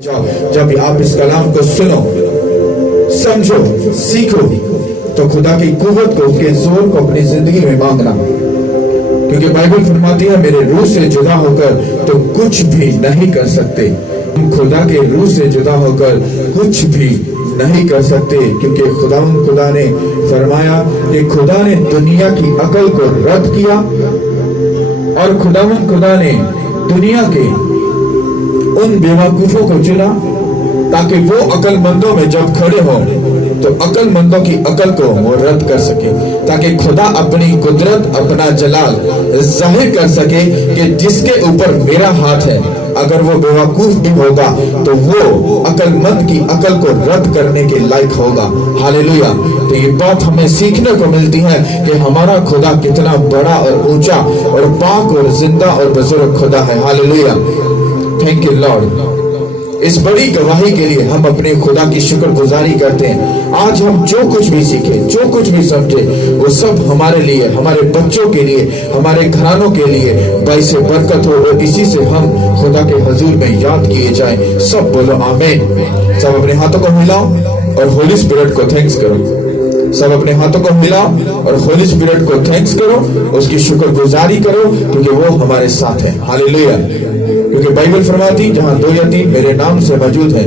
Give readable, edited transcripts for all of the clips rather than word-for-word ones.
जब आप इस कलाम को सुनो, समझो, सीखो, तो खुदा की कुव्वत को, उसके जोर को अपनी जिंदगी में मांगना। क्योंकि बाइबल फरमाती है, मेरे रूह से जुदा होकर तो कुछ भी नहीं कर सकते। हम खुदा के रूह से जुदा होकर कुछ भी नहीं कर सकते, क्योंकि खुदा ने फरमाया कि खुदा ने दुनिया की अकल को रद्द किया और खुदा ने दुनिया के उन बेवकूफों को चुना ताकि वो अकलमंदों में जब खड़े हो तो अकलमंदों की अकल को वो रद्द कर सके, ताकि खुदा अपनी कुदरत, अपना जलाल जाहिर कर सके कि जिसके ऊपर मेरा हाथ है, अगर वो बेवकूफ भी होगा तो वो अकलमंद की अकल को रद्द करने के लायक होगा। हालेलुया। तो ये बात हमें सीखने को मिलती है कि हमारा खुदा कितना बड़ा और ऊंचा और पाक और जिंदा और बुजुर्ग खुदा है। हालेलुया। Thank you Lord. इस बड़ी गवाही के लिए हम अपने खुदा की शुक्रगुजारी करते हैं। आज हम जो कुछ भी सीखे, जो कुछ भी समझे, वो सब हमारे लिए, हमारे बच्चों के लिए, हमारे घरानों के लिए बाइस बरकत हो और इसी से हम खुदा के हजूर में याद किए जाएं। सब बोलो आमीन। सब अपने हाथों को हिलाओ और होली स्पिरिट को थैंक्स करो। सब अपने हाथों को मिलाओ और होली स्पिरिट को थैंक्स करो, उसकी शुक्रगुजारी करो, क्योंकि वो हमारे साथ है। हालेलुया। क्योंकि बाइबल फरमाती, जहां 2 या 3 मेरे नाम से मौजूद है,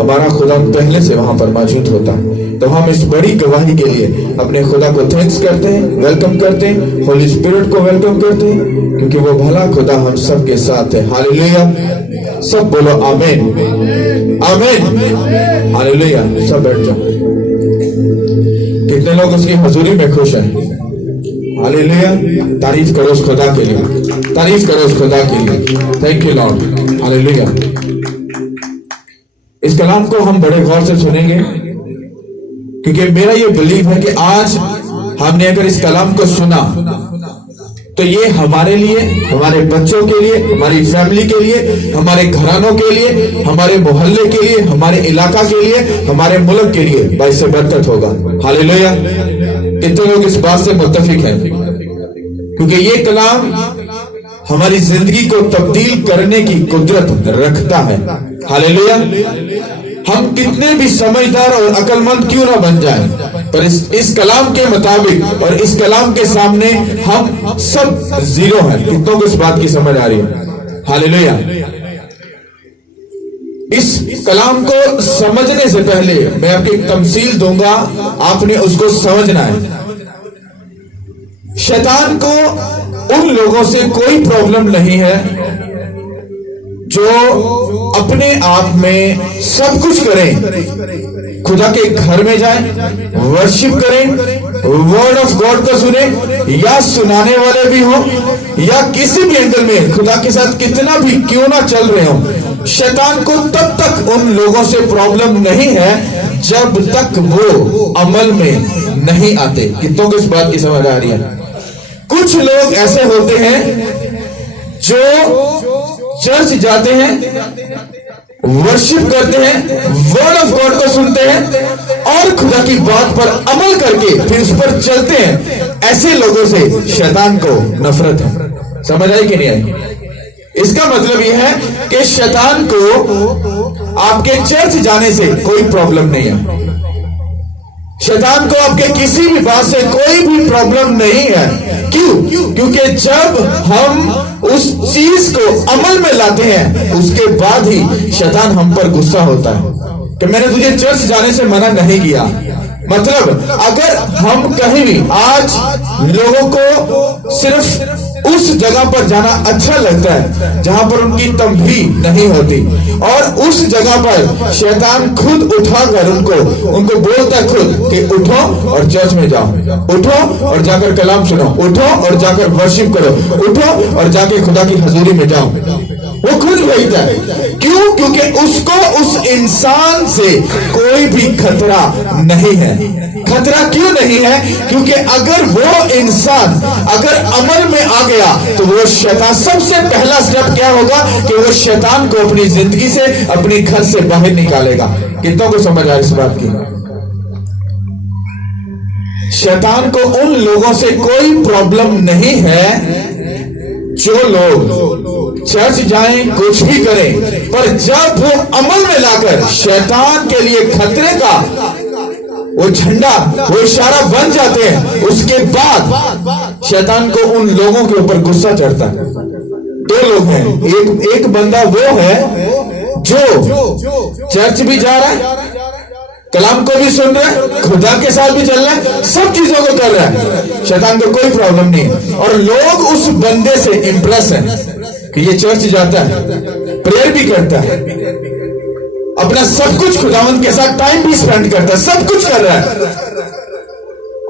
हमारा खुदा पहले से वहां पर मौजूद होता है। तो हम इस बड़ी गवाही के लिए अपने खुदा को थैंक्स करते हैं, वेलकम करते हैं, होली स्पिरिट को वेलकम करते हैं, क्योंकि वो भला खुदा हम सब के साथ है। हालेलुया। सब बोलो आमीन, आमीन, हालेलुया। सब बैठ जाओ। कितने लोग उसकी हजूरी में खुश हैं? हालेलुया। तारीफ करो उस खुदा के लिए, तारीफ करो उस खुदा के लिए। Thank you Lord. हालेलुया। इस कलाम को हम बड़े गौर से सुनेंगे, क्योंकि मेरा ये बिलीव है कि आज हमने अगर इस कलाम को सुना तो ये हमारे लिए, हमारे बच्चों के लिए, हमारी फैमिली के लिए, हमारे घरानों के लिए, हमारे मोहल्ले के लिए, हमारे इलाका के लिए, हमारे मुल्क के लिए बाइस बरकत होगा। हालेलुया। कितने लोग इस बात से मुत्तफिक हैं? क्योंकि ये कलाम हमारी जिंदगी को तब्दील करने की कुदरत रखता है। हालेलुया। हम कितने भी समझदार और अकलमंद क्यों ना बन जाएं, पर इस कलाम के मुताबिक और इस कलाम के सामने हम सब जीरो हैं। कितनों को इस बात की समझ आ रही है? हालेलुया। इस कलाम को समझने से पहले मैं आपको एक तमसील दूंगा, आपने उसको समझना है। शैतान को उन लोगों से कोई प्रॉब्लम नहीं है जो अपने आप में सब कुछ करें, खुदा के घर में जाएं, वर्शिप करें, वर्ड ऑफ गॉड को सुने, या सुनाने वाले भी हो, या किसी भी एंगल में खुदा के साथ कितना भी क्यों ना चल रहे हो, शैतान को तब तक उन लोगों से प्रॉब्लम नहीं है जब तक वो अमल में नहीं आते। कितनों को इस बात की समझ आ रही है? कुछ लोग ऐसे होते हैं जो चर्च जाते हैं, वर्शिप करते हैं, वर्ड ऑफ गॉड को सुनते हैं और खुदा की बात पर अमल करके फिर उस पर चलते हैं। ऐसे लोगों से शैतान को नफरत है। समझ आई कि नहीं आई? इसका मतलब यह है कि शैतान को आपके चर्च जाने से कोई प्रॉब्लम नहीं है। शैतान को आपके किसी भी बात से कोई भी प्रॉब्लम नहीं है। क्यों? क्योंकि जब हम उस चीज को अमल में लाते हैं, उसके बाद ही शैतान हम पर गुस्सा होता है कि मैंने तुझे चर्च जाने से मना नहीं किया। मतलब अगर हम कहीं भी आज लोगों को सिर्फ उस जगह पर जाना अच्छा लगता है जहां पर उनकी तंबी नहीं होती, और उस जगह पर शैतान खुद उठाकर उनको बोलता है खुद कि उठो और चर्च में जाओ, उठो और जाकर कलाम सुनो, उठो और जाकर वर्शिप करो, उठो और जाके खुदा की हजूरी में जाओ। वो खुद भेजता है। क्यों? क्योंकि उसको उस इंसान से कोई भी खतरा नहीं है। खतरा क्यों नहीं है? क्योंकि अगर वो इंसान अगर अमल में आ गया तो वो शैतान, सबसे पहला स्टेप क्या होगा कि वो शैतान को अपनी जिंदगी से, अपने घर से बाहर निकालेगा। कितनों को समझ आ इस बात की? शैतान को उन लोगों से कोई प्रॉब्लम नहीं है जो लोग चर्च जाएं, कुछ भी करें, पर जब वो अमल में लाकर शैतान के लिए खतरे का वो झंडा, वो इशारा बन जाते हैं, उसके बाद शैतान को उन लोगों के ऊपर गुस्सा चढ़ता है। दो लोग हैं, एक बंदा वो है जो चर्च भी जा रहा है, कलाम को भी सुन रहा है, खुदा के साथ भी चल रहा है, सब चीजों को कर रहा है, शैतान को कोई प्रॉब्लम नहीं है। और लोग उस बंदे से इंप्रेस हैं कि ये चर्च जाता है, प्रेयर भी करता है, अपना सब कुछ खुदावंद के साथ टाइम भी स्पेंड करता है, सब कुछ कर रहा है,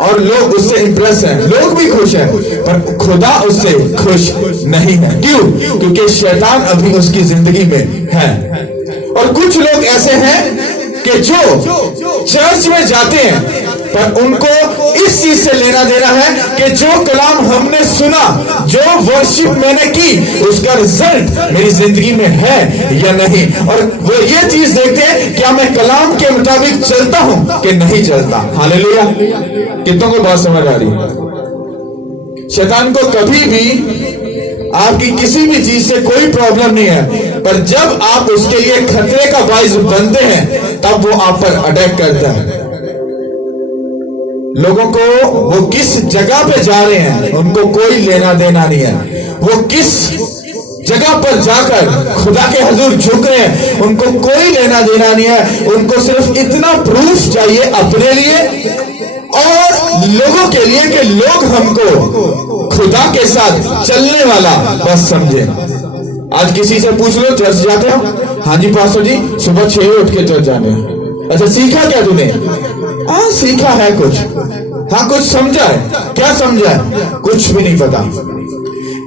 और लोग उससे इंप्रेस हैं, लोग भी खुश हैं, पर खुदा उससे खुश नहीं है। क्यों? क्योंकि शैतान अभी उसकी जिंदगी में है। और कुछ लोग ऐसे हैं कि जो चर्च में जाते हैं, पर उनको इस चीज से लेना देना है कि जो कलाम हमने सुना, जो वर्शिप मैंने की, उसका रिजल्ट मेरी जिंदगी में है या नहीं। और वो ये चीज देखते हैं, क्या मैं कलाम के मुताबिक चलता हूं कि नहीं चलता। हालेलुया। कितनों को बात समझ आ रही है? शैतान को कभी भी आपकी किसी भी चीज से कोई प्रॉब्लम नहीं है, पर जब आप उसके लिए खतरे का बाइस बनते हैं, तब वो आप पर अटैक करता है। लोगों को वो किस जगह पे जा रहे हैं उनको कोई लेना देना नहीं है, वो किस जगह पर जाकर खुदा के हजूर झुक रहे हैं उनको कोई लेना देना नहीं है। उनको सिर्फ इतना प्रूफ चाहिए अपने लिए और लोगों के लिए कि लोग हमको खुदा के साथ चलने वाला बस समझे। आज किसी से पूछ लो, चर्च जाते हो? हाँ जी पास्टर जी, सुबह 6 बजे उठ के चर्च जाने। अच्छा, सीखा क्या तूने? हाँ सीखा है कुछ। हाँ कुछ समझा है? क्या समझा है? कुछ भी नहीं पता।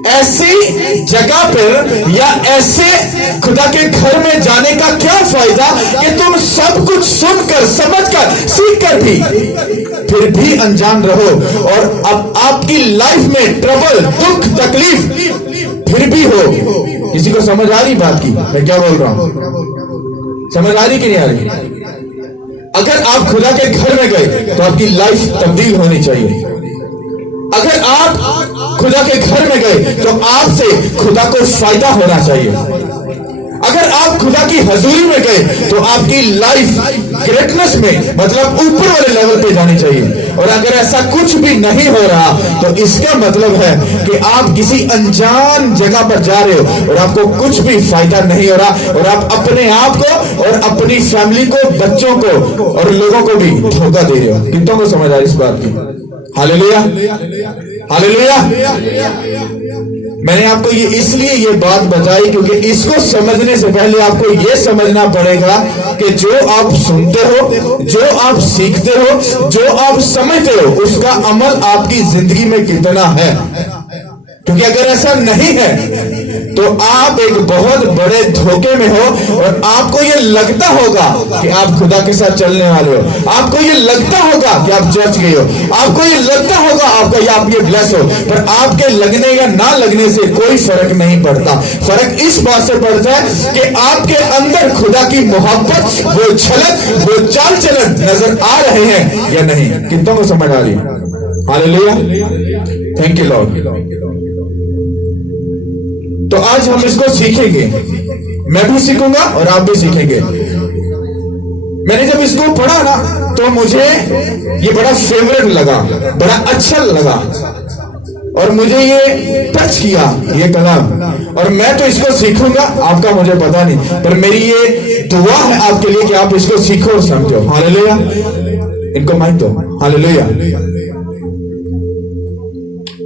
ऐसी जगह पर या ऐसे खुदा के घर में जाने का क्या फायदा कि तुम सब कुछ सुनकर, समझकर, सीखकर भी फिर भी अनजान रहो, और अब आपकी लाइफ में ट्रबल, दुख, तकलीफ फिर भी हो। किसी को समझ आ रही बात की मैं क्या बोल रहा हूं? समझ आ रही कि नहीं आ रही? अगर आप खुदा के घर में गए तो आपकी लाइफ तब्दील होनी चाहिए। अगर आप खुदा के घर में गए तो आपसे खुदा को फायदा होना चाहिए। अगर आप खुदा की हजूरी में गए तो आपकी लाइफ ग्रेटनेस में, मतलब ऊपर वाले लेवल पे जानी चाहिए। और अगर ऐसा कुछ भी नहीं हो रहा तो इसका मतलब है कि आप किसी अनजान जगह पर जा रहे हो और आपको कुछ भी फायदा नहीं हो रहा, और आप अपने आप को और अपनी फैमिली को, बच्चों को और लोगों को भी धोखा दे रहे हो। कितनों को समझ आ रही इस बात की? Hallelujah, hallelujah. मैंने आपको ये इसलिए ये बात बताई क्योंकि इसको समझने से पहले आपको ये समझना पड़ेगा कि जो आप सुनते हो, जो आप सीखते हो, जो आप समझते हो, उसका अमल आपकी जिंदगी में कितना है। क्योंकि अगर ऐसा नहीं है तो आप एक बहुत बड़े धोखे में हो, और आपको ये लगता होगा कि आप खुदा के साथ चलने वाले हो, आपको ये लगता होगा कि आप चर्च गए हो, आपको ये लगता होगा आप ये ब्लेस हो, पर आपके लगने या ना लगने से कोई फर्क नहीं पड़ता। फर्क इस बात से पड़ता है कि आपके अंदर खुदा की मोहब्बत, वो झलक, वो चाल चलन नजर आ रहे हैं या नहीं। कितनों को समझ आ रही है? Hallelujah, thank you Lord. तो आज हम इसको सीखेंगे, मैं भी सीखूंगा और आप भी सीखेंगे। मैंने जब इसको पढ़ा ना तो मुझे ये बड़ा फेवरेट लगा, बड़ा अच्छा लगा, और मुझे ये टच किया ये कलाम, और मैं तो इसको सीखूंगा। आपका मुझे पता नहीं, पर मेरी ये दुआ है आपके लिए कि आप इसको सीखो और समझो। हालेलुया। इनको माइक दो। Hallelujah,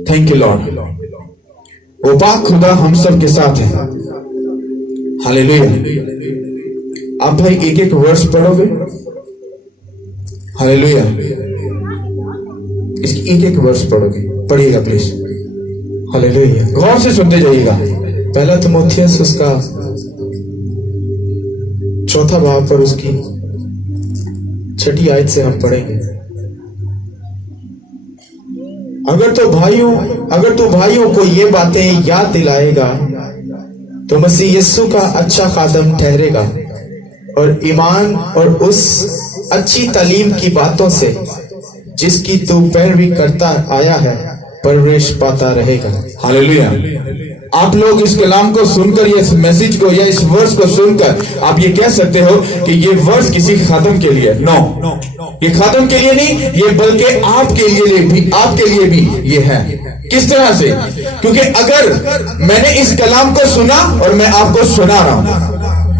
thank you Lord. वो पाक खुदा हम सब के साथ है। हालेलुया। आप भाई एक एक वर्ष पढ़ोगे? हालेलुया। इसकी एक एक वर्ष पढ़ोगे, पढ़िएगा प्लीज। हालेलुया, गौर से सुनते जाइएगा। पहला तिमोथियस उसका 4 भाव पर उसकी 6 आयत से हम पढ़ेंगे। अगर तो भाइयों को ये बातें याद दिलाएगा तो मसीह यीशु का अच्छा खादम ठहरेगा, और ईमान और उस अच्छी तालीम की बातों से जिसकी तू पैरवी करता आया है परवरिश पाता रहेगा। हालेलुया। आप लोग इस कलाम को सुनकर, इस मैसेज को या इस वर्स को सुनकर आप ये कह सकते हो कि ये वर्स किसी खातम के लिए, नो, ये खातम के लिए नहीं, ये बल्कि आपके लिए भी ये है। किस तरह से? क्योंकि अगर मैंने इस कलाम को सुना और मैं आपको सुना रहा हूं,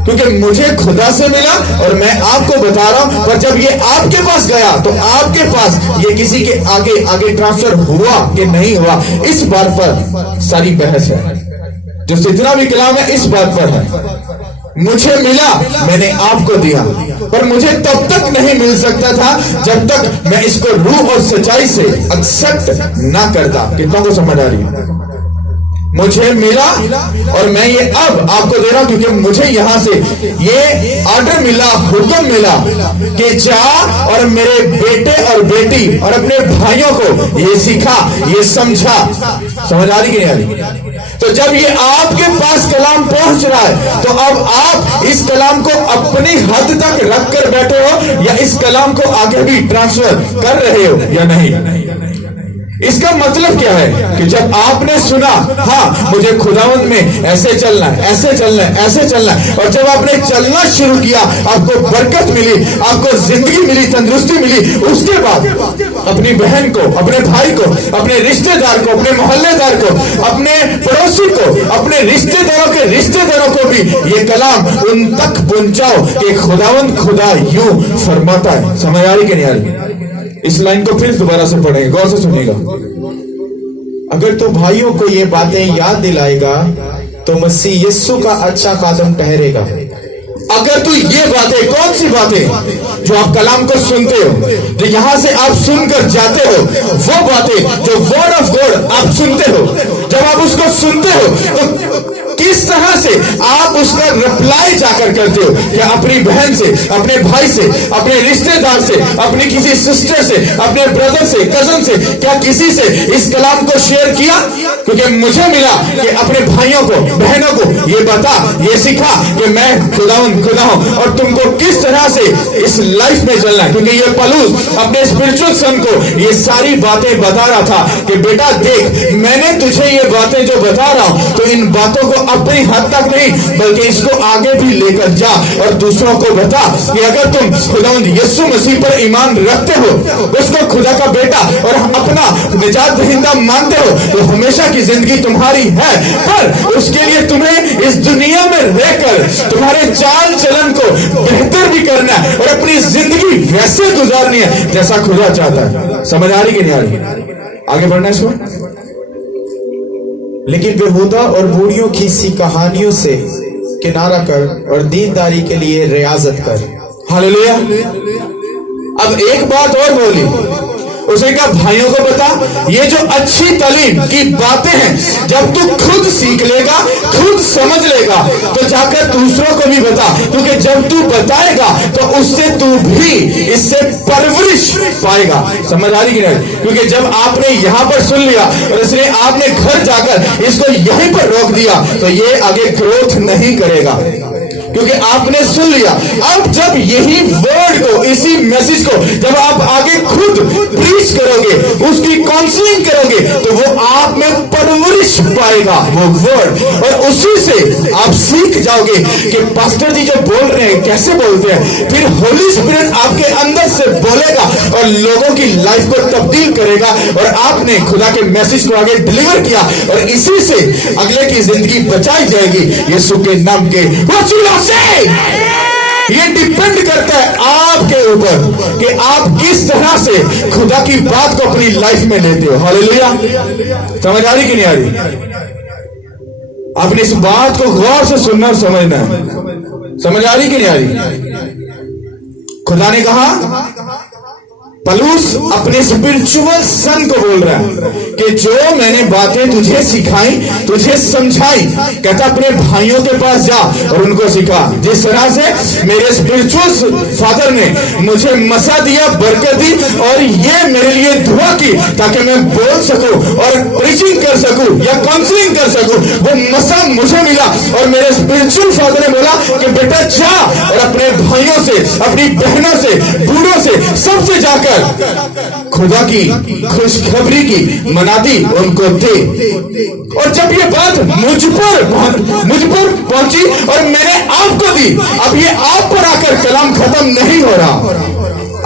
क्योंकि मुझे खुदा से मिला और मैं आपको बता रहा हूं, पर जब ये आपके पास गया तो आपके पास ये किसी के आगे ट्रांसफर हुआ कि नहीं हुआ, इस बात पर सारी बहस है। जो जितना भी कलाम है इस बात पर है। मुझे मिला, मैंने आपको दिया, पर मुझे तब तक नहीं मिल सकता था जब तक मैं इसको रूह और सच्चाई से एक्सेप्ट ना करता। कितना को समझ आ रही है? मुझे मिला और मैं ये अब आपको दे रहा हूं, क्योंकि मुझे यहां से ये ऑर्डर मिला, हुक्म मिला कि जा और मेरे बेटे और बेटी और अपने भाइयों को ये सिखा, ये समझा। समझ आ रही कि नहीं आ रही? तो जब ये आपके पास कलाम पहुंच रहा है तो अब आप इस कलाम को अपनी हद तक रख कर बैठे हो या इस कलाम को आगे भी ट्रांसफर कर रहे हो या नहीं। इसका मतलब क्या है कि जब आपने सुना, हाँ मुझे खुदावंद में ऐसे चलना है, ऐसे चलना है, ऐसे चलना है, और जब आपने चलना शुरू किया, आपको बरकत मिली, आपको जिंदगी मिली, तंदुरुस्ती मिली, उसके बाद अपनी बहन को, अपने भाई को, अपने रिश्तेदार को, अपने मोहल्लेदार को, अपने पड़ोसी को, अपने रिश्तेदारों के रिश्तेदारों को भी ये कलाम उन तक पहुंचाओ कि खुदावंद खुदा यूं फरमाता है। समझ आ रही कि नहीं आ रही? इस लाइन को फिर दोबारा से पढ़ेंगे, गौर से सुनिएगा। अगर तू भाइयों को ये बातें याद दिलाएगा तो मसीह यीशु का अच्छा कदम ठहरेगा। अगर तू ये बातें, कौन सी बातें? जो आप कलाम को सुनते हो, जो यहां से आप सुनकर जाते हो, वो बातें जो वर्ड ऑफ गॉड आप सुनते हो, जब आप उसको सुनते हो तो किस तरह से आप उसका रिप्लाई जाकर करते हो? क्या अपनी बहन से, अपने भाई से, अपने रिश्तेदार से, अपनी किसी सिस्टर से, अपने ब्रदर से, कजन से, क्या किसी से इस कलाम को शेयर किया? क्योंकि मुझे मिला कि अपने भाइयों को, बहनों को ये बता, ये सिखा कि मैं खुदा हूं और तुमको किस तरह से इस लाइफ में चलना है। क्योंकि ये पलूस अपने स्पिरिचुअल सन को ये सारी बातें बता रहा था कि बेटा देख, मैंने तुझे ये बातें जो बता रहा हूं, तो इन बातों को अपनी हद तक नहीं बल्कि इसको आगे भी लेकर जा और दूसरों को बता कि अगर तुम खुदावंद यीशु मसीह पर ईमान रखते हो, उसको खुदा का बेटा और अपना निजात दहिंदा मानते हो, तो हमेशा की जिंदगी तुम्हारी है। पर उसके लिए तुम्हें इस दुनिया में रहकर तुम्हारे चाल चलन को बेहतर भी करना है और अपनी जिंदगी वैसे गुजारनी है जैसा खुदा चाहता है। समझ आ रही कि नहीं आ रही? आगे बढ़ना है इसको। लेकिन बेहुदा और बूढ़ियों की सी कहानियों से किनारा कर और दीनदारी के लिए रियाजत कर। हालेलुया। अब एक बात और बोली, उसे कहा भाइयों को बता, ये जो अच्छी तालीम की बातें हैं जब तू खुद सीख लेगा, खुद समझ लेगा, तो जाकर दूसरों को भी बता, क्योंकि जब तू बताएगा तो उससे तू भी इससे परवरिश पाएगा। समझ आ रही कि नहीं? क्योंकि जब आपने यहां पर सुन लिया और इसलिए आपने घर जाकर इसको यहीं पर रोक दिया तो ये आगे ग्रोथ नहीं करेगा, क्योंकि आपने सुन लिया। अब जब यही वर्ड को, इसी मैसेज को जब आप आगे खुद प्रीच करोगे, उसकी काउंसलिंग करोगे, तो वो आप में परवरिश पाएगा वो वर्ड, और उसी से आप सीख जाओगे कि पास्टर जी जो बोल रहे हैं कैसे बोलते हैं। फिर होली स्पिरिट आपके अंदर से बोलेगा और लोगों की लाइफ को तब्दील करेगा, और आपने खुदा के मैसेज को आगे डिलीवर किया और इसी से अगले की जिंदगी बचाई जाएगी यीशु के नाम के वसीला से। ये डिपेंड करता है आपके ऊपर कि आप किस तरह से खुदा की बात को अपनी लाइफ में लेते हो। हालेलुया। समझ आ रही कि नहीं आ रही? आपने इस बात को गौर से सुनना और समझना है। समझ आ रही कि नहीं आ रही? खुदा ने कहा, पलूस अपने स्पिरिचुअल सन को बोल रहा है कि जो मैंने बातें तुझे सिखाई, तुझे समझाई, कहता अपने भाइयों के पास जा और उनको सिखा। जिस तरह से मेरे स्पिरिचुअल फादर ने मुझे मसा दिया, बरकत दी और ये मेरे लिए दुआ की ताकि मैं बोल सकूं और प्रीचिंग कर सकूं या काउंसलिंग कर सकूं, वो मसा मुझे मिला। और मेरे स्पिरिचुअल फादर ने बोला कि बेटा जा और अपने भाइयों से, अपनी बहनों से, बूढ़ों से, सबसे जाकर खुदा की खुशखबरी की मनादी उनको दे। और जब ये बात मुझ पर पहुंची और मैंने आपको दी, अब ये आप पर आकर कलाम खत्म नहीं हो रहा।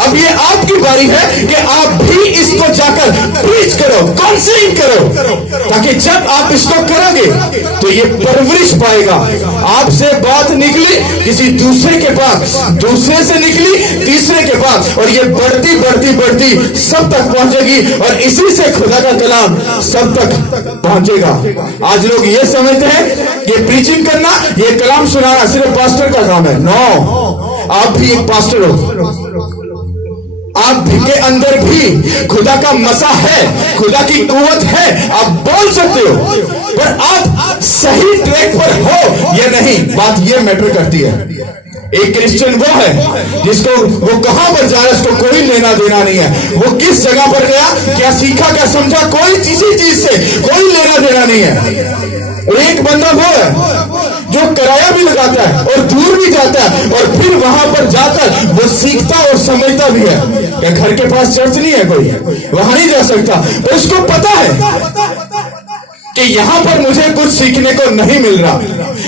अब ये आपकी बारी है कि आप भी इसको जाकर प्रीच करो, काउंसलिंग करो, ताकि जब आप इसको करोगे तो ये परवरिश पाएगा। आपसे बात निकली किसी दूसरे के पास, दूसरे से निकली तीसरे के पास, और ये बढ़ती बढ़ती बढ़ती सब तक पहुंचेगी, और इसी से खुदा का कलाम सब तक पहुंचेगा। आज लोग ये समझते हैं कि प्रीचिंग करना, ये कलाम सुनाना सिर्फ पास्टर का काम है। नो, आप भी एक पास्टर हो। आप के अंदर भी खुदा का मसा है, खुदा की कुवत है, आप बोल सकते हो, पर आप सही ट्रैक पर हो या नहीं, बात ये मैटर करती है। एक क्रिश्चियन वो है जिसको वो कहां पर जा रहा है उसको कोई लेना देना नहीं है, वो किस जगह पर गया, क्या सीखा, क्या समझा, कोई किसी चीज से कोई लेना देना नहीं है। और एक बंदा वो है जो किराया भी लगाता है और दूर भी जाता है, और फिर वहां पर जाकर वो सीखता और समझता भी है। क्या घर के पास चर्च नहीं है, कोई वहां नहीं जा सकता, तो उसको पता है कि यहां पर मुझे कुछ सीखने को नहीं मिल रहा,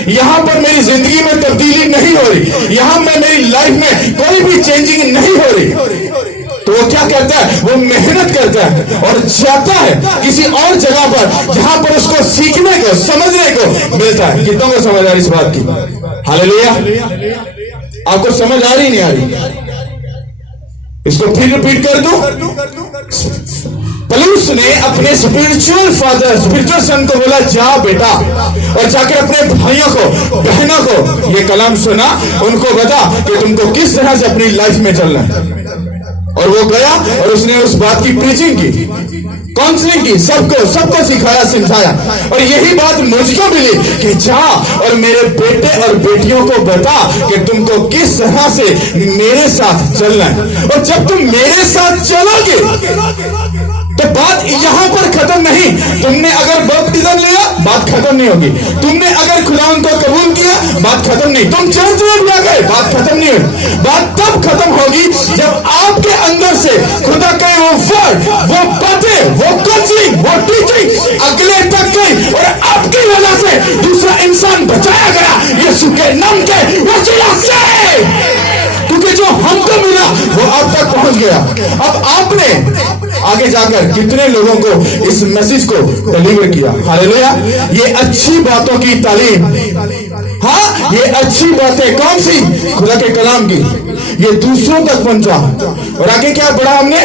यहां पर मेरी जिंदगी में तब्दीली नहीं हो रही, यहां में मेरी लाइफ में कोई भी चेंजिंग नहीं हो रही। तो वो क्या करता है, वो मेहनत करता है और जाता है किसी और जगह पर जहां पर उसको सीखने को, समझने को मिलता है। कितनों को समझ आ रही इस बात की? हालेलुया। आपको समझ आ रही नहीं आ रही? इसको फिर रिपीट कर दूं। पौलुस ने अपने स्पिरिचुअल फादर, स्पिरिचुअल सन को बोला, जा बेटा, और जाकर अपने भाइयों को, बहनों को ये कलाम सुना, उनको बता कि तुमको किस तरह से अपनी लाइफ में चलना है। और वो गया और उसने उस बात की प्रीचिंग की, काउंसलिंग की, सबको सिखाया, समझाया। और यही बात मुझको मिली कि जा और मेरे बेटे और बेटियों को बता कि तुमको किस तरह से मेरे साथ चलना है। और जब तुम मेरे साथ चलोगे तो बात यहां पर खत्म नहीं। तुमने अगर बपतिस्म लिया, बात खत्म नहीं होगी। तुमने अगर खुदावन को कबूल किया, बात खत्म नहीं। तुम चर्च में भी आ गए, बात खत्म नहीं होगी। बात तब खत्म होगी जब आपके अंदर से खुदा के वो वर्ड, वो बातें, वो कोचिंग, वो टीचिंग अगले तक गई, और आपकी वजह से दूसरा इंसान बचाया गया यीशु के नाम के वसीला से। क्योंकि जो हमको मिला वो आप तक पहुंच गया। अब आपने आगे जाकर कितने लोगों को इस मैसेज को डिलीवर किया। हालेलुया। ये अच्छी बातों की तालीम, हाँ, ये अच्छी बातें कौन सी? खुदा के कलाम की, ये दूसरों तक पहुंचा। और आगे क्या पढ़ा हमने?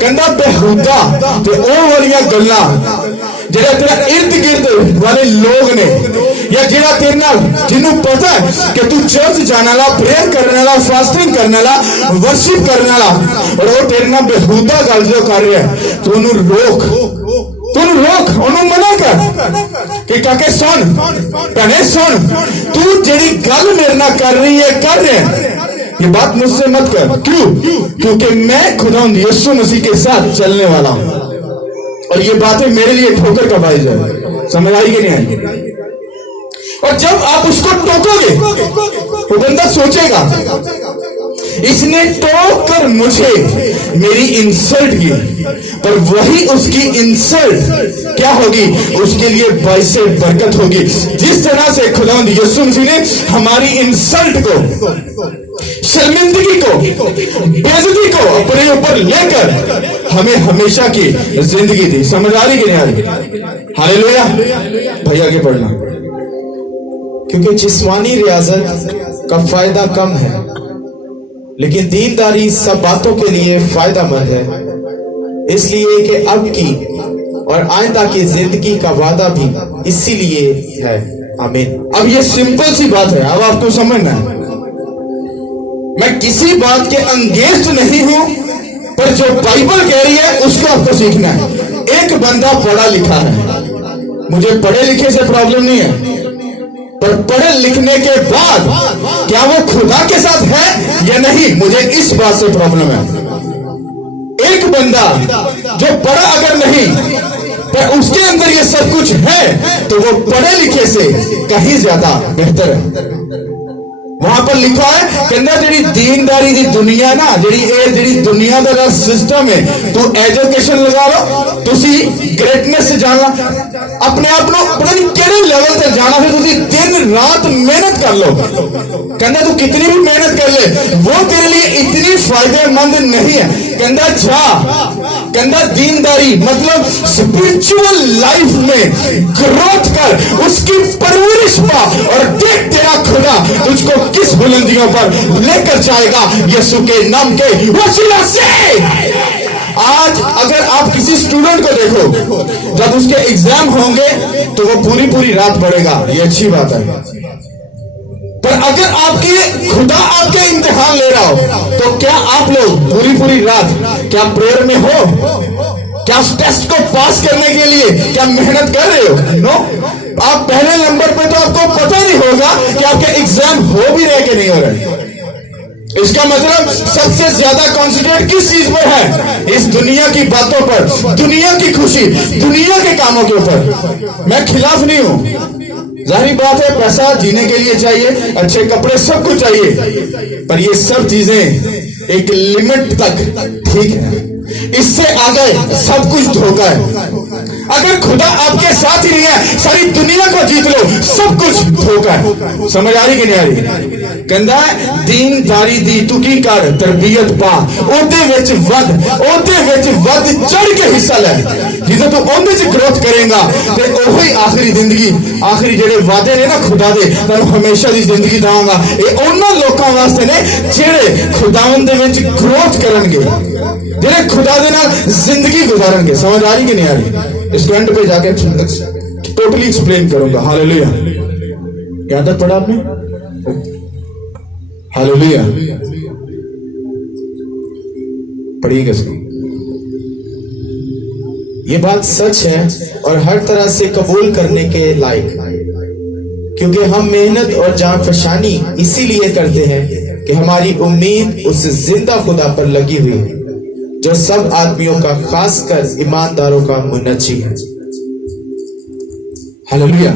कहना बेहुदा तो ओ वालियां गल्ला जेड़ा तेरा इर्द गिर्द वाले लोग ने, या जेड़ा तेरे नाल जिन्हों पता है कि तू चर्च जाने वाला, प्रेयर करने वाला, फास्टिंग करने वाला, वर्शिप करने वाला, और वो तेरे नाल बेहुदा गल जो कर रहा है, तो उन्हें रोक, उन्हें मना कर कि काके सुन, भैने सुन, तू जेड़ी गल मेरे नाल कर रही है, कर रहे हैं, ये बात मुझसे मत कर। क्यों? क्योंकि मैं खुदावंद यीशु मसीह के साथ चलने वाला हूं, और ये बातें मेरे लिए ठोकर का बाइज है। समझ आई कि नहीं आई? और जब आप उसको टोकोगे वो बंदा सोचेगा, इसने टोक कर मुझे मेरी इंसल्ट की, पर वही उसकी इंसल्ट क्या होगी? उसके लिए बाइसे बरकत होगी। जिस तरह से खुदावंद यीशु मसीह ने हमारी इंसल्ट को, शर्मिंदगी को, बेइज्जती को अपने ऊपर लेकर हमें हमेशा की जिंदगी दी। समझ आ रही कि नहीं आ रही? हालेलुया। भैया आगे पढ़ना। क्योंकि जिस्मानी रियाजत का फायदा कम है, लेकिन दीनदारी सब बातों के लिए फायदामंद है, इसलिए कि अब की और आइंदा की जिंदगी का वादा भी इसीलिए है। आमीन। अब ये सिंपल सी बात है, अब आपको समझना है। मैं किसी बात के अंगेस्ट नहीं हूं, पर जो बाइबल कह रही है उसको आपको सीखना है। एक बंदा पढ़ा लिखा है, मुझे पढ़े लिखे से प्रॉब्लम नहीं है, पर पढ़े लिखने के बाद क्या वो खुदा के साथ है या नहीं, मुझे इस बात से प्रॉब्लम है। एक बंदा जो पढ़ा अगर नहीं, पर उसके अंदर ये सब कुछ है, तो वो पढ़े लिखे से कहीं ज्यादा बेहतर है। वहां पर लिखा है कहना जी दीनदारी दी दुनिया ना जी दुनिया का सिस्टम है, तू एजुकेशन लगा लो, तुसी ग्रेटनेस से जाना, अपने आप को पता नहीं केड़े लेवल तक जाना, फिर तुसी दिन रात मेहनत कर लो। कहना तू कितनी भी मेहनत कर ले वो तेरे लिए इतनी फायदेमंद नहीं है। कहना जा, कहना दीनदारी मतलब स्पिरिचुअल लाइफ में ग्रोथ कर, उसकी परवरिश पा और देख तेरा खुदा तुझको किस बुलंदियों पर लेकर जाएगा यीशु के नाम के वसीला से। आज अगर आप किसी स्टूडेंट को देखो, जब उसके एग्जाम होंगे तो वो पूरी पूरी रात पढ़ेगा, ये अच्छी बात है। पर अगर आपके खुदा आपके इम्तिहान ले रहा हो तो क्या आप लोग पूरी पूरी रात क्या प्रेयर में हो? क्या उस टेस्ट को पास करने के लिए क्या मेहनत कर रहे हो? नो। आप पहले नंबर पे तो आपको पता नहीं होगा कि आपके एग्जाम हो भी रहे कि नहीं हो रहे। इसका मतलब सबसे ज्यादा कॉन्सेंट्रेट किस चीज पर है? इस दुनिया की बातों पर, दुनिया की खुशी, दुनिया के कामों के ऊपर। मैं खिलाफ नहीं हूं, जाहिर बात है पैसा जीने के लिए चाहिए, अच्छे कपड़े सब कुछ चाहिए, पर ये सब चीजें एक लिमिट तक ठीक है, इससे आगे सब कुछ धोखा है। अगर खुदा आपके साथ ही नहीं है, सारी दुनिया को जीत लो, सब कुछ धोखा है। समझ आ रही कि नहीं आ रही? कहता है दीनदारी दी तू की कर तरबियत पा, ओदे विच वध चढ़ के हिस्सा ले। जिदों तू ओंदे च ग्रोथ करेगा ते ओही आखिरी जिंदगी, आखिरी जेड़े वादे ने ना खुदा दे तैनू हमेशा दी जिंदगी दांगा, ये उन्हां लोकां वास्ते ने जेड़े खुदावंद दे विच ग्रोथ करनगे, जेड़े खुदा दे नाल जिंदगी गुजारनगे। समझ आ रही कि नहीं आ रही? इस एंड पे जाके टोटली एक्सप्लेन करूंगा। हालेलुया। क्या तक पढ़ा आपने? हालेलुया। पढ़िएगा इसको। ये बात सच है और हर तरह से कबूल करने के लायक, क्योंकि हम मेहनत और जान फशानी इसीलिए करते हैं कि हमारी उम्मीद उस जिंदा खुदा पर लगी हुई है जो सब आदमियों का, खासकर ईमानदारों का मुनज्जी है। हालेलुया।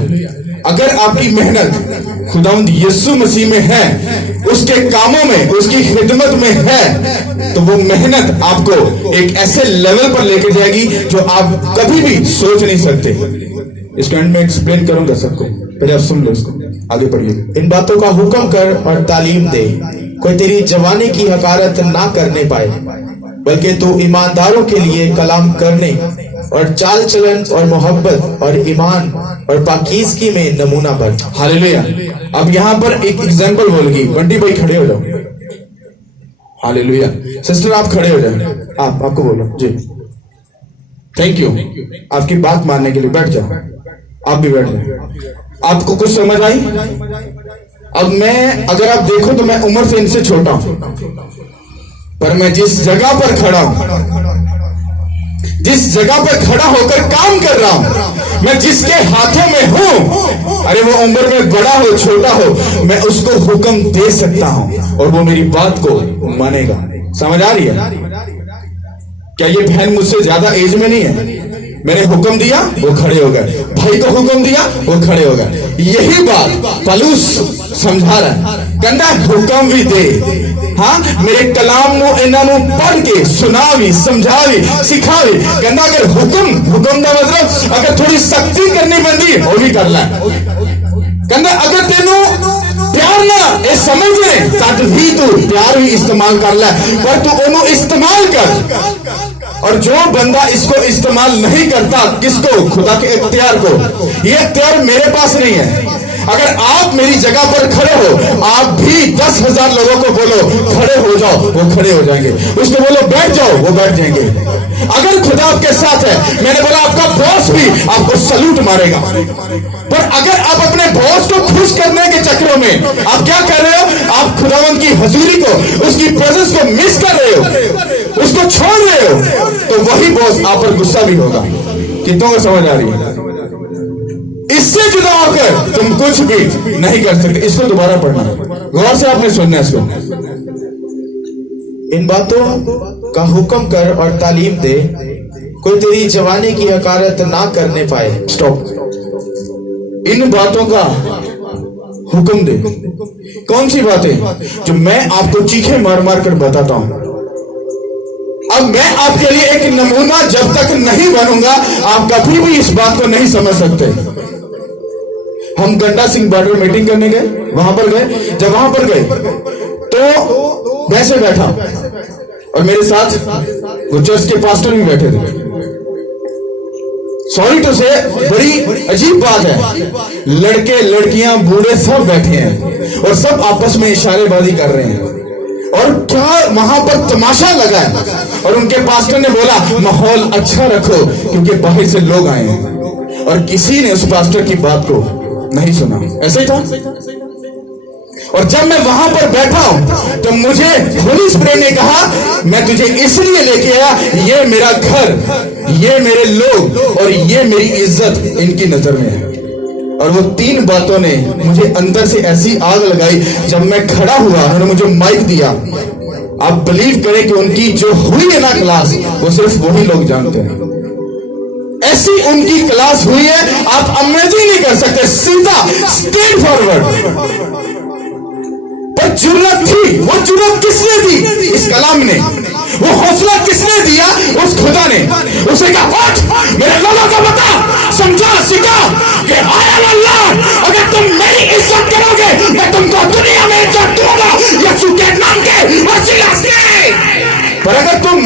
अगर आपकी मेहनत खुदावंद यीशु मसीह में है, उसके कामों में, उसकी खिदमत में है, तो वो मेहनत आपको एक ऐसे लेवल पर लेकर जाएगी जो आप कभी भी सोच नहीं सकते। इसके एंड में एक्सप्लेन करूंगा सबको, पहले आप सुन लो इसको, आगे पढ़िए। इन बातों का हुक्म कर और तालीम दे, कोई तेरी जवानी की हकारत ना करने पाए, बल्कि तू ईमानदारों के लिए कलाम करने और चाल चलन और मोहब्बत और ईमान और पाकीज़गी में नमूना बन। हालेलुया। अब यहां पर एक एग्जांपल बोलेगी। बंटी भाई खड़े हो जाओ। हालेलुया। सिस्टर आप खड़े हो जाओ, आपको बोलो जी। थैंक यू आपकी बात मानने के लिए। बैठ जाओ, आप भी बैठ जाओ। आपको कुछ समझ आई? अब मैं, अगर आप देखो तो मैं उम्र से इनसे छोटा हूं, पर मैं जिस जगह पर खड़ा हूं, जिस जगह पर खड़ा होकर काम कर रहा हूं, मैं जिसके हाथों में हूं, अरे वो उम्र में बड़ा हो छोटा हो, मैं उसको हुक्म दे सकता हूं और वो मेरी बात को मानेगा। समझ आ रही है? क्या ये बहन मुझसे ज्यादा एज में नहीं है? मैंने हुक्म दिया वो खड़े हो गए, भाई को हुक्म दिया वो खड़े हो गए। यही बात पलूस समझा रहा है, कहता हुक्म भी दे। हाँ, मेरे कलाम नु इन्हां नु पढ़ के सुना भी, समझा भी, सिखा भी। कहता अगर हुक्म का मतलब अगर थोड़ी सख्ती करनी पड़ती वो भी कर ला। कहता अगर तेनू प्यार ना ये समझ ले तद भी तू प्यार भी इस्तेमाल कर ला, पर तू ओनू इस्तेमाल कर। और जो बंदा इसको इस्तेमाल नहीं करता, किसको? खुदा के इख्तियार को। ये इख्तियार मेरे पास नहीं है। अगर आप मेरी जगह पर खड़े हो, आप भी 10,000 लोगों को बोलो खड़े हो जाओ, वो खड़े हो जाएंगे। उसको बोलो बैठ जाओ, वो बैठ जाएंगे। अगर खुदा आपके साथ है, मैंने बोला आपका बॉस भी आपको सलूट मारेगा। पर अगर आप अपने बॉस को खुश करने के चक्करों में आप क्या कर रहे हो? आप खुदावंद की हजूरी को, उसकी प्रेजेंस को मिस कर रहे हो, उसको छोड़ रहे हो, तो वही बॉस आप पर गुस्सा भी होगा। कितनों को समझ आ रही है? इससे जुदा होकर तुम कुछ भी नहीं कर सकते। इसको दोबारा पढ़ना, गौर से आपने सुनना इसको। इन बातों का हुक्म कर और तालीम दे, कोई तेरी जवानी की हकारत ना करने पाए। स्टॉप। इन बातों का हुक्म दे। कौन सी बातें जो मैं आपको चीखे मार मार कर बताता हूं। अब मैं आपके लिए एक नमूना जब तक नहीं बनूंगा, आप कभी भी इस बात को नहीं समझ सकते। हम गंडा सिंह बॉर्डर मीटिंग करने गए, वहां पर गए। जब वहां पर गए तो वैसे बैठा और मेरे साथ वो चर्च के पास्टर भी बैठे थे। सॉरी टू से बड़ी अजीब बात है, लड़के लड़कियां बूढ़े सब बैठे हैं और सब आपस में इशारेबाजी कर रहे हैं और क्या वहां पर तमाशा लगा है। और उनके पास्टर ने बोला माहौल अच्छा रखो क्योंकि बाहर से लोग आए हैं, और किसी ने उस पास्टर की बात को नहीं सुना। ऐसे ही था। और जब मैं वहां पर बैठा हूं तो मुझे होली स्पिरिट ने कहा मैं तुझे इसलिए लेके आया, ये मेरा घर, ये मेरे लोग और ये मेरी इज्जत इनकी नजर में है। और वो तीन बातों ने मुझे अंदर से ऐसी आग लगाई। जब मैं खड़ा हुआ उन्होंने मुझे माइक दिया। आप बिलीव करें कि उनकी जो हुई है ना क्लास, वो सिर्फ वही लोग जानते हैं। ऐसी उनकी क्लास हुई है, आप इमेजिन नहीं कर सकते। सीधा स्ट्रेट फॉरवर्ड। पर जुर्रत थी, वो जुर्रत किसने दी? इस कलाम ने। वो हौसला किसने दिया? उस खुदा ने। उसे कहा उठ, मेरे लोगों को बता, समझा, सिखा कि आई एम अल्लाह। अगर तुम मेरी इज्जत करोगे मैं तुमको दुनिया में इज्जत दूंगा यीशु के नाम के वसीला से। पर अगर तुम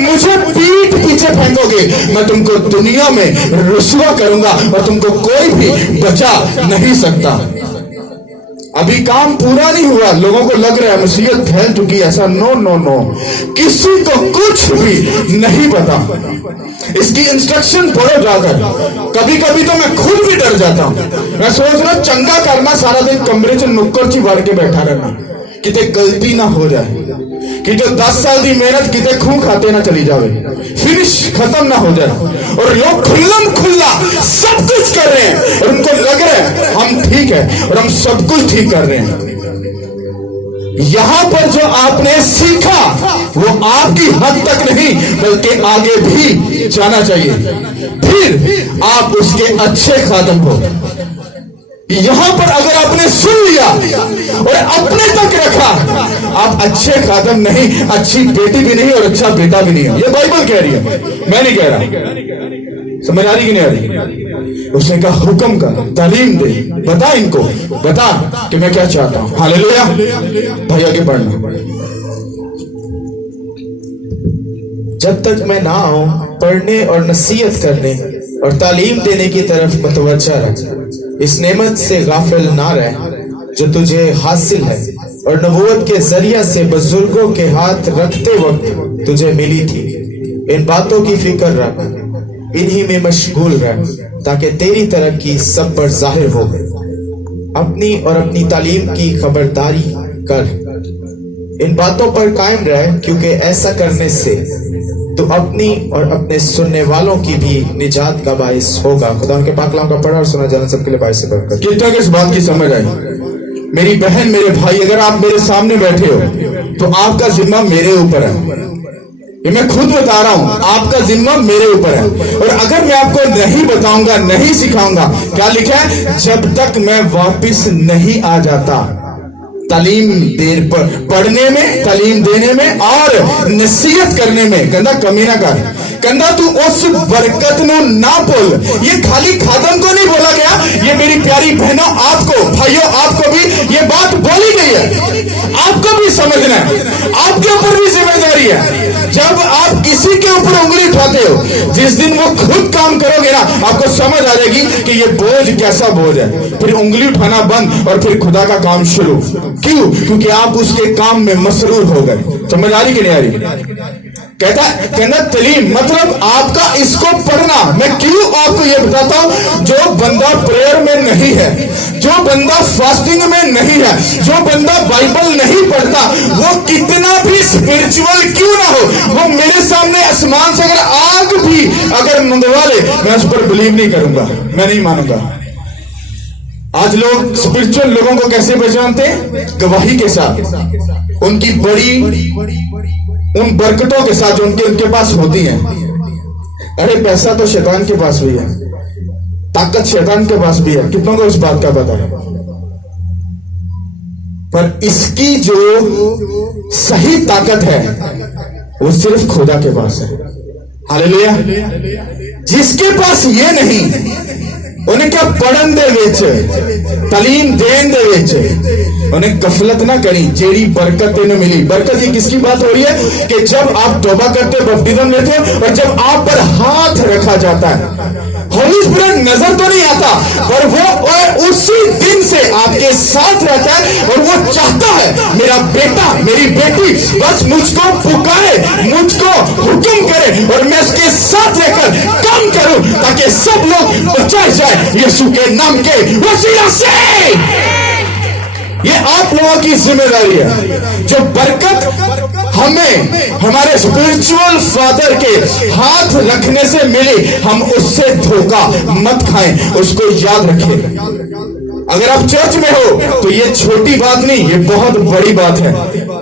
मुझे पीठ पीछे फेंकोगे मैं तुमको दुनिया में रुसवा करूंगा और तुमको कोई भी बचा नहीं सकता। अभी काम पूरा नहीं हुआ, लोगों को लग रहा है मुसीबत फैल चुकी है। ऐसा नो नो नो, किसी को कुछ भी नहीं पता। इसकी इंस्ट्रक्शन पढ़ो जाकर। कभी कभी तो मैं खुद भी डर जाता हूं। मैं सोच रहा चंगा करना, सारा दिन कमरे च नुक्कड़ ची वाड़ के बैठा रहना, किते गलती ना हो जाए, कि जो 10 साल की मेहनत किते खून खाते ना चली जाए, फिनिश खत्म ना हो जाए। और लोग खुल्लम खुल्ला सब कुछ कर रहे हैं और उनको लग रहा है हम ठीक है और हम सब कुछ ठीक कर रहे हैं। यहां पर जो आपने सीखा वो आपकी हद तक नहीं बल्कि आगे भी जाना चाहिए, फिर आप उसके अच्छे खादम हो। यहां पर अगर आपने सुन लिया और अपने तक रखा, आप अच्छे खादम नहीं, अच्छी बेटी भी नहीं और अच्छा बेटा भी नहीं हो। ये बाइबल कह रही है, मैं नहीं कह रहा। समझ आ रही कि नहीं आ रही? उसने कहा हुक्म कर, तालीम दे, बता इनको, बता कि मैं क्या चाहता हूं। हालेलुया। भाई आगे बढ़ना। जब तक मैं ना आऊं पढ़ने और नसीहत करने और तालीम देने की तरफ मुतवज्जा रह। इस नेमत से गाफिल ना रह जो तुझे हासिल है और नबूवत के जरिया से बुजुर्गों के हाथ रखते वक्त तुझे मिली थी। इन बातों की फिक्र रख, इन्हीं में मशगूल रह ताकि तेरी तरक्की सब पर जाहिर हो। अपनी और अपनी तालीम की खबरदारी कर। इन बातों पर कायम रह क्योंकि ऐसा करने से तो अपनी और अपने सुनने वालों की भी निजात का बाइस होगा। खुदा उनके पाक कलाम का पढ़ा और सुना जाना सबके लिए बाइस से बढ़कर। कितना किस बात की समझ आई? मेरी बहन, मेरे भाई, अगर आप मेरे सामने बैठे हो तो आपका जिम्मा मेरे ऊपर है। ये मैं खुद बता रहा हूं, आपका जिम्मा मेरे ऊपर है। और अगर मैं आपको नहीं बताऊंगा, नहीं सिखाऊंगा, क्या लिखा है? जब तक मैं वापिस नहीं आ जाता। तालीम देर पर पढ़ने में, तालीम देने में और नसीहत करने में कहना कमी ना कर। कहना तू उस बरकत नो ना बोल। ये खाली खादम को नहीं बोला गया, ये मेरी प्यारी बहनों, आपको भाइयों, आपको भी ये बात बोली गई है। आपको भी समझना है, आपके ऊपर भी जिम्मेदारी है। जब आप किसी के ऊपर उंगली उठाते हो, जिस दिन वो खुद काम करोगे ना, आपको समझ आ जाएगी कि ये बोझ कैसा बोझ है। फिर उंगली उठाना बंद और फिर खुदा का काम शुरू। क्यों? क्योंकि आप उसके काम में मसरूर हो गए। समझ आ रही कि नहीं आ रही? कहना तालीम मतलब आपका इसको पढ़ना। मैं क्यों आपको ये बताता हूं? जो बंदा प्रेयर में नहीं है, जो बंदा फास्टिंग में नहीं है, जो बंदा बाइबल नहीं पढ़ता, वो कितना भी स्पिरिचुअल क्यों ना हो, वो मेरे सामने आसमान से अगर आग भी अगर मंगवा ले, मैं उस पर बिलीव नहीं करूंगा, मैं नहीं मानूंगा। आज लोग स्पिरिचुअल लोगों को कैसे पहचानते हैं? गवाही के साथ, उनकी बड़ी उन बरकतों के साथ जो उनके पास होती हैं। अरे पैसा तो शैतान के पास भी है, ताकत शैतान के पास भी है। कितनों को इस बात का पता है? पर इसकी जो सही ताकत है वो सिर्फ खुदा के पास है। हालेलुया। जिसके पास ये नहीं, उन्हें क्या पढ़न दे विच तालीम देन दे विच उन्हें गफलत ना करी जेड़ी बरकत तेन मिली। बरकत ये किसकी बात हो रही है कि जब आप तौबा करते, बपतिस्म लेते हो और जब आप पर हाथ रखा जाता है, होली स्पिरिट नजर तो नहीं आता पर वो उसी दिन से आपके साथ रहता है और वो चाहता है मेरा बेटा मेरी बेटी बस मुझको पुकारे, मुझको हुक्म करे और मैं उसके साथ रहकर काम करूं ताकि सब लोग बचाए जाए यीशु के नाम के वसीला से। ये आप लोगों की जिम्मेदारी है। जो बरकत हमें हमारे स्पिरिचुअल फादर के हाथ रखने से मिली, हम उससे धोखा मत खाएं, उसको याद रखें। अगर आप चर्च में हो तो ये छोटी बात नहीं, ये बहुत बड़ी बात है।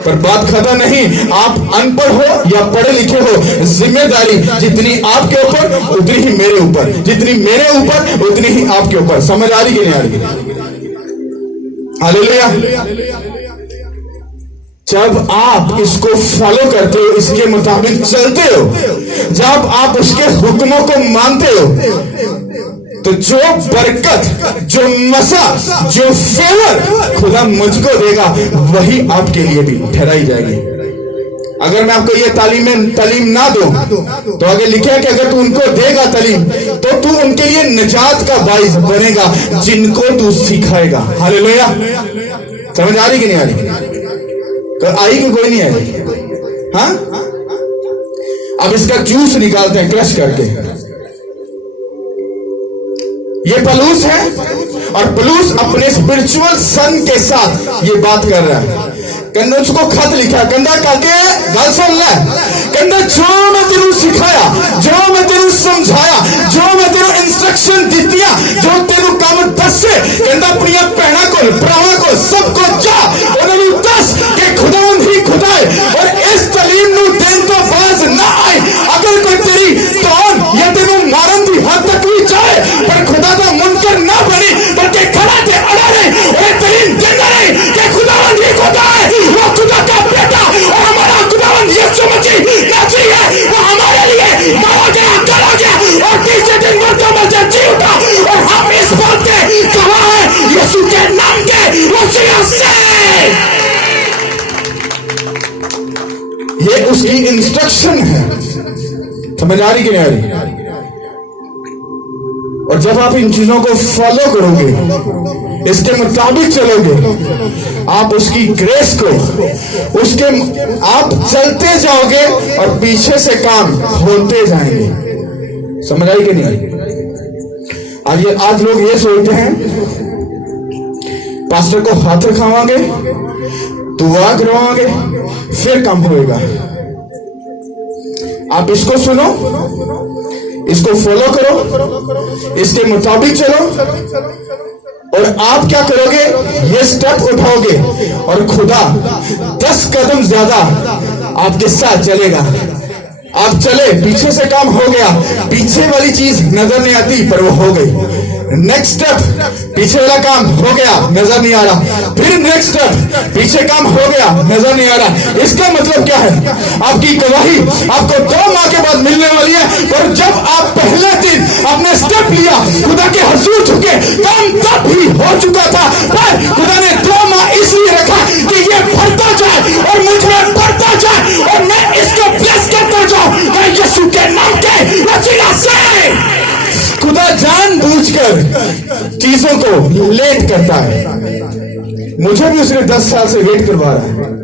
पर बात खत्म नहीं, आप अनपढ़ हो या पढ़े लिखे हो, जिम्मेदारी जितनी आपके ऊपर उतनी ही मेरे ऊपर, जितनी मेरे ऊपर उतनी ही आपके ऊपर। समझ आ रही कि नहीं आ रही? हालेलुया। जब आप इसको फॉलो करते हो, इसके मुताबिक चलते हो, जब आप उसके हुक्मों को मानते हो, तो जो बरकत, जो मसा, जो फेवर खुदा मुझको देगा वही आपके लिए भी ठहराई जाएगी। अगर मैं आपको ये तालीम ना दूं तो आगे लिखे है कि अगर तू उनको देगा तालीम तो तू उनके लिए निजात का बाइस बनेगा जिनको तू सिखाएगा। हालेलुया। समझ आ रही कि नहीं आ रही? तो आई कि कोई नहीं आई? हाँ, अब इसका जूस निकालते हैं क्रश करके। ये पलूस है और पलूस अपने स्पिरिचुअल सन के साथ ये बात कर रहा है। कहना उसको खत लिखा, कहना काके गल सुन ले, कहना जो मैं तेरू सिखाया, जो मैं तेरू समझाया, जो मैं तेरू इंस्ट्रक्शन दितिया, जो तेरू काम दसे, कहना अपनी भैणा को भरावां को सबको जा उन्होंने दस कि खुदावंद ही खुदा है और इस तालीम नू देन तो बाज ना आए। अगर कोई तेरी तौन या तेरू मारन की हद तक भी जाए पर खुदा का मुनकर ना बने, बल्कि खड़ा थे अड़ा रहे और तालीम देना रहे कि खुदावंद ही खुदा है, वो खुदा का बेटा और हमारा खुदावंद यीशु मसीह नबी है। वो हमारे लिए मारा गया, गला गया और तीसरे दिन मरता मरता जी उठा और हम इस बात के गवाह हैं यीशु के नाम के वसीला से। ये उसकी इंस्ट्रक्शन है। समझ आ रही कि नहीं आ रही? और जब आप इन चीजों को फॉलो करोगे, इसके मुताबिक चलोगे, आप उसकी ग्रेस को उसके आप चलते जाओगे और पीछे से काम होते जाएंगे। समझ आई कि नहीं? आज लोग ये सोचते हैं पास्टर को हाथ रखावांगे, दुआ करवाएंगे, फिर काम होएगा। आप इसको सुनो, इसको फॉलो करो, इसके मुताबिक चलो और आप क्या करोगे? ये स्टेप उठाओगे और खुदा 10 कदम ज्यादा आपके साथ चलेगा। आप चले, पीछे से काम हो गया, पीछे वाली चीज नजर नहीं आती पर वो हो गई। नेक्स्ट स्टेप, पीछे वाला काम हो गया, नजर नहीं आ रहा, फिर नेक्स्ट स्टेप, पीछे काम हो गया, नजर नहीं आ रहा। इसका मतलब क्या है? आपकी गवाही आपको 2 माह के बाद मिलने वाली है, पर जब आप पहले दिन आपने स्टेप लिया, खुदा के हुजूर झुके, काम तब भी हो चुका था, पर खुदा ने 2 माह इसलिए रखा कि ये बढ़ता जाए और मुझ में बढ़ता जाए और मैं इसको ब्लेस करता जाऊं यीशु के नाम के वसीला से। खुदा जानबूझकर चीजों को लेट करता है। मुझे भी उसने 10 साल से वेट करवा रहा है।